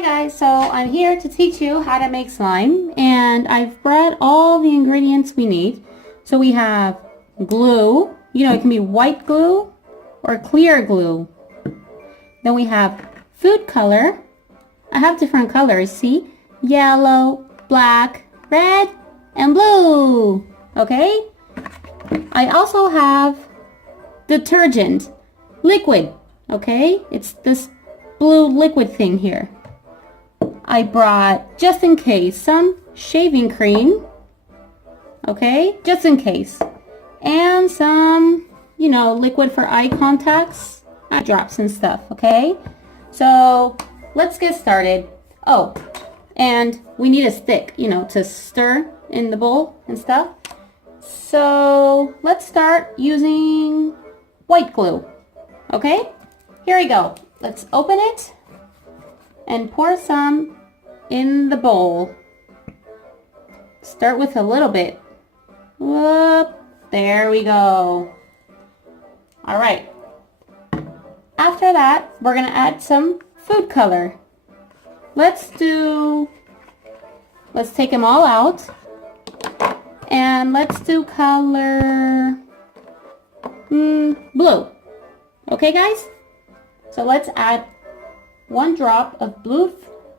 Hi guys, so I'm here to teach you how to make slime, and I've brought all the ingredients we need. So we have glue, it can be white glue or clear glue. Then we have food color. I have different colors, see? Yellow, black, red, and blue. Okay? I also have detergent, liquid, okay? It's this blue liquid thing here. I brought, just in case, some shaving cream, okay? Just in case. And some, liquid for eye contacts, eye drops and stuff, okay? So, let's get started. Oh, and we need a stick, to stir in the bowl and stuff. So, let's start using white glue, okay? Here we go. Let's open it and pour some in the bowl. Start with a little bit. Whoop, there we go. All right. After that, we're gonna add some food color. Let's take them all out. And let's do color blue. Okay, guys? So let's add 1 drop of blue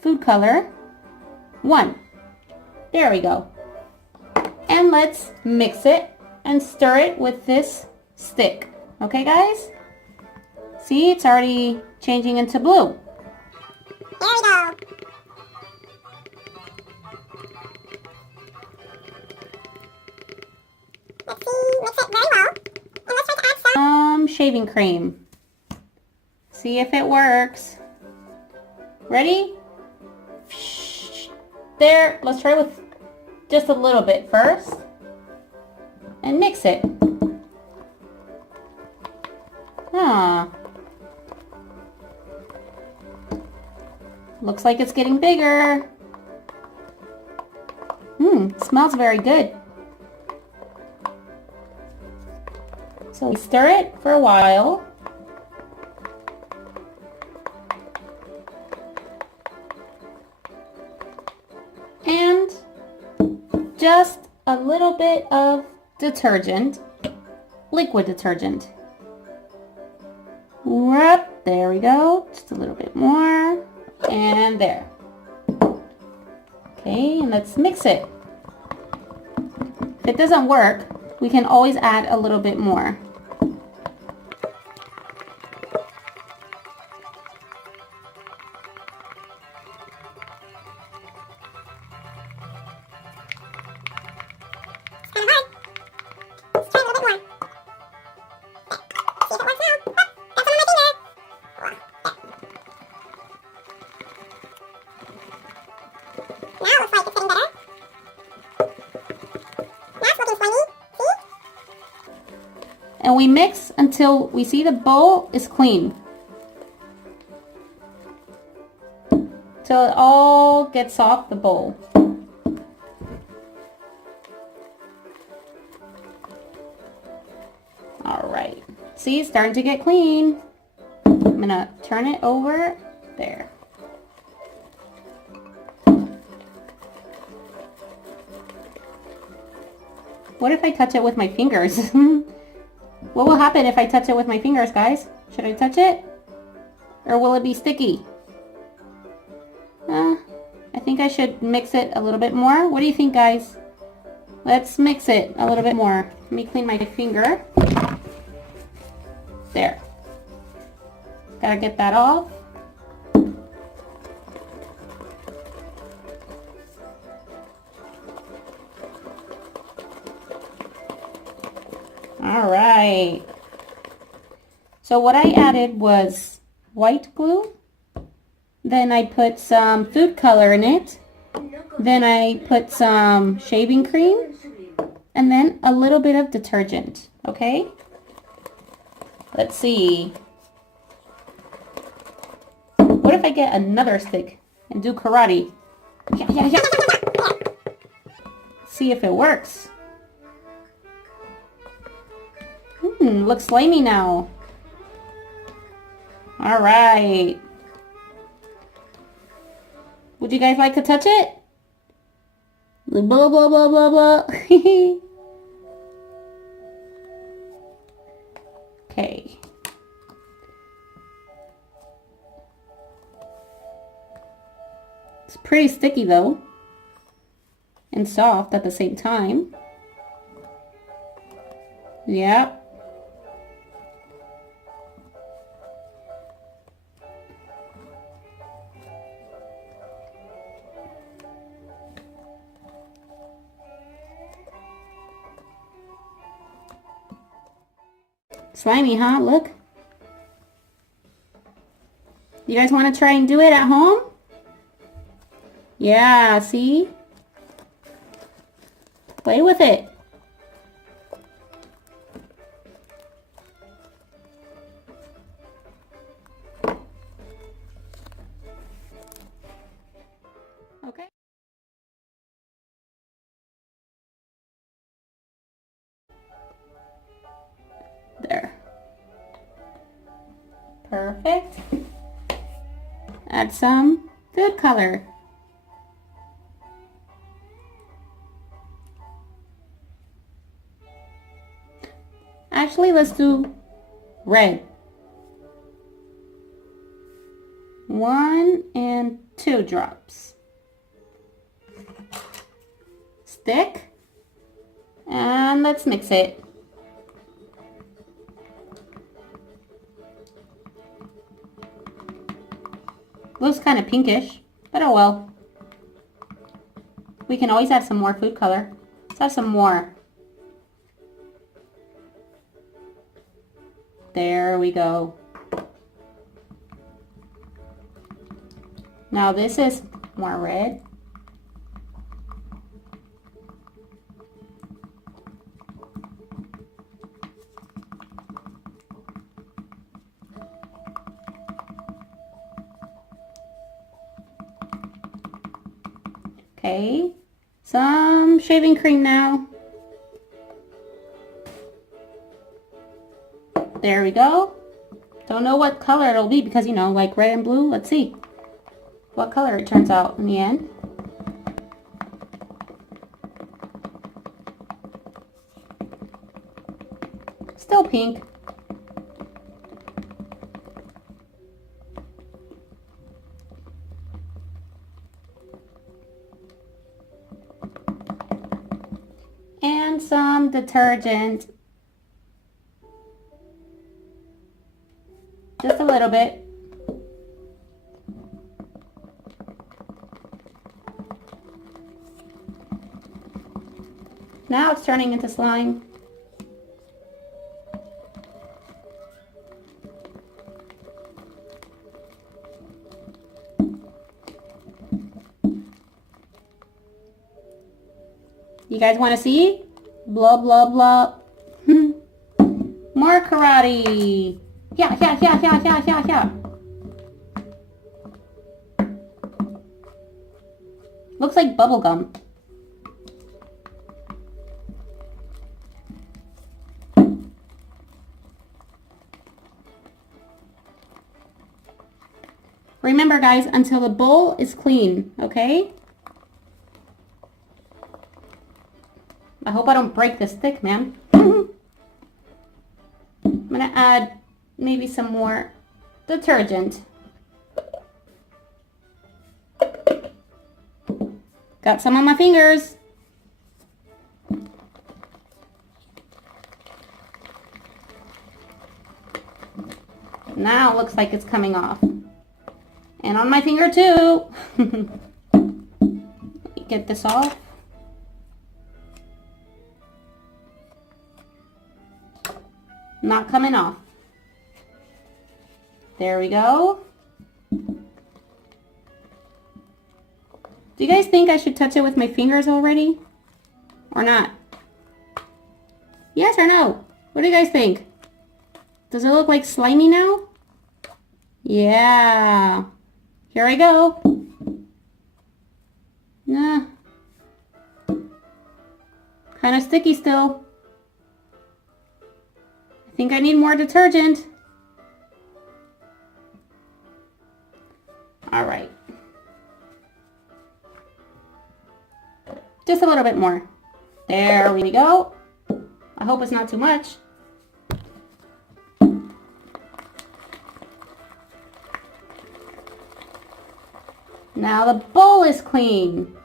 food color. 1. There we go. And let's mix it and stir it with this stick. Okay, guys? See, it's already changing into blue. There we go. Let's see, mix it very well. And let's try to add some shaving cream. See if it works. Ready? There, let's try with just a little bit first. And mix it. Looks like it's getting bigger. Smells very good. So we stir it for a while. And just a little bit of detergent, liquid detergent. Whoop, there we go. Just a little bit more. And there. Okay, and let's mix it. If it doesn't work, we can always add a little bit more. And we mix until we see the bowl is clean. Till it all gets off the bowl. Alright. See, it's starting to get clean. I'm gonna turn it over there. What if I touch it with my fingers? What will happen if I touch it with my fingers, guys? Should I touch it? Or will it be sticky? I think I should mix it a little bit more. What do you think, guys? Let's mix it a little bit more. Let me clean my finger. There. Gotta get that off. Alright, so what I added was white glue, then I put some food color in it, then I put some shaving cream, and then a little bit of detergent, okay? Let's see. What if I get another stick and do karate? Yeah. See if it works. Looks slimy now. Alright. Would you guys like to touch it? Blah, blah, blah, blah, blah. Okay. It's pretty sticky though. And soft at the same time. Yep. Slimy, huh? Look. You guys want to try and do it at home? Yeah, see? Play with it. Okay. There. Perfect. Add some food color. Actually, let's do red. 1 and 2 drops. Stick. And let's mix it. Looks kind of pinkish, but oh well. We can always add some more food color. Let's add some more. There we go. Now this is more red. Okay, some shaving cream now. There we go. Don't know what color it'll be because, you know, like red and blue. Let's see what color it turns out in the end. Still pink. And some detergent. Just a little bit. Now it's turning into slime. You guys want to see? Blah, blah, blah. More karate. Yeah. Looks like bubble gum. Remember guys, until the bowl is clean, okay? I hope I don't break this stick, man. I'm gonna add maybe some more detergent. Got some on my fingers. Now it looks like it's coming off. And on my finger too. Get this off. Not coming off. There we go. Do you guys think I should touch it with my fingers already? Or not? Yes or no? What do you guys think? Does it look like slimy now? Yeah. Here I go. Nah. Kind of sticky still. I think I need more detergent. All right. Just a little bit more. There we go. I hope it's not too much. Now the bowl is clean.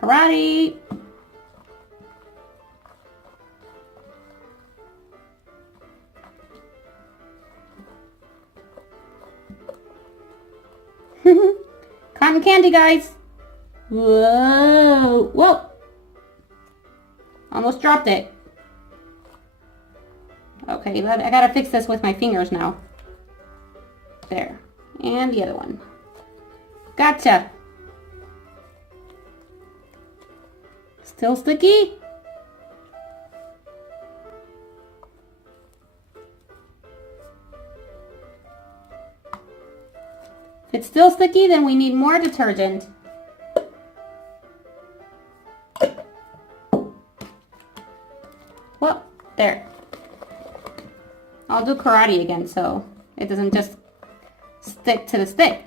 Karate. Cotton candy, guys. Whoa. Whoa. Almost dropped it. Okay, I gotta fix this with my fingers now. There. And the other one. Gotcha. Still sticky? If it's still sticky, then we need more detergent. Well, there. I'll do karate again so it doesn't just stick to the stick.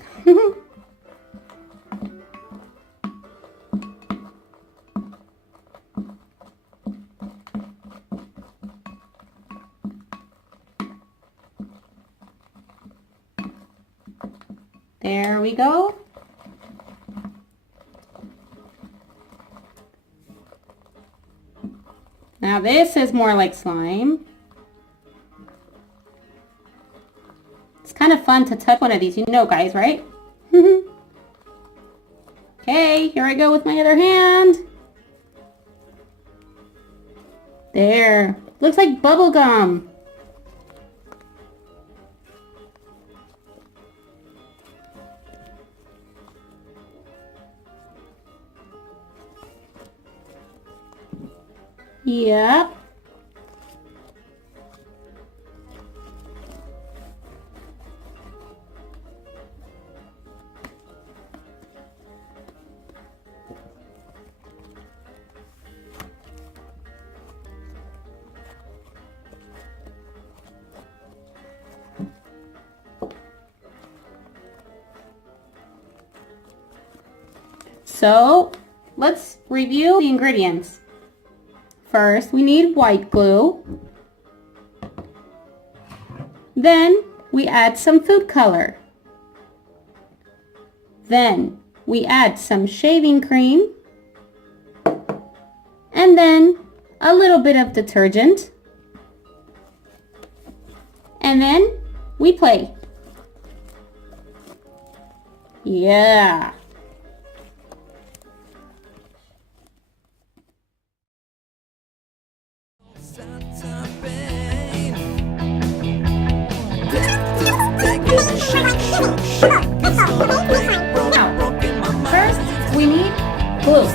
There we go. Now this is more like slime. It's kind of fun to touch one of these, you know, guys, right? Okay, here I go with my other hand. There. Looks like bubble gum. Yep. So, let's review the ingredients. First, we need white glue. Then, we add some food color. Then, we add some shaving cream. And then, a little bit of detergent. And then, we play. Yeah. First, we need glue.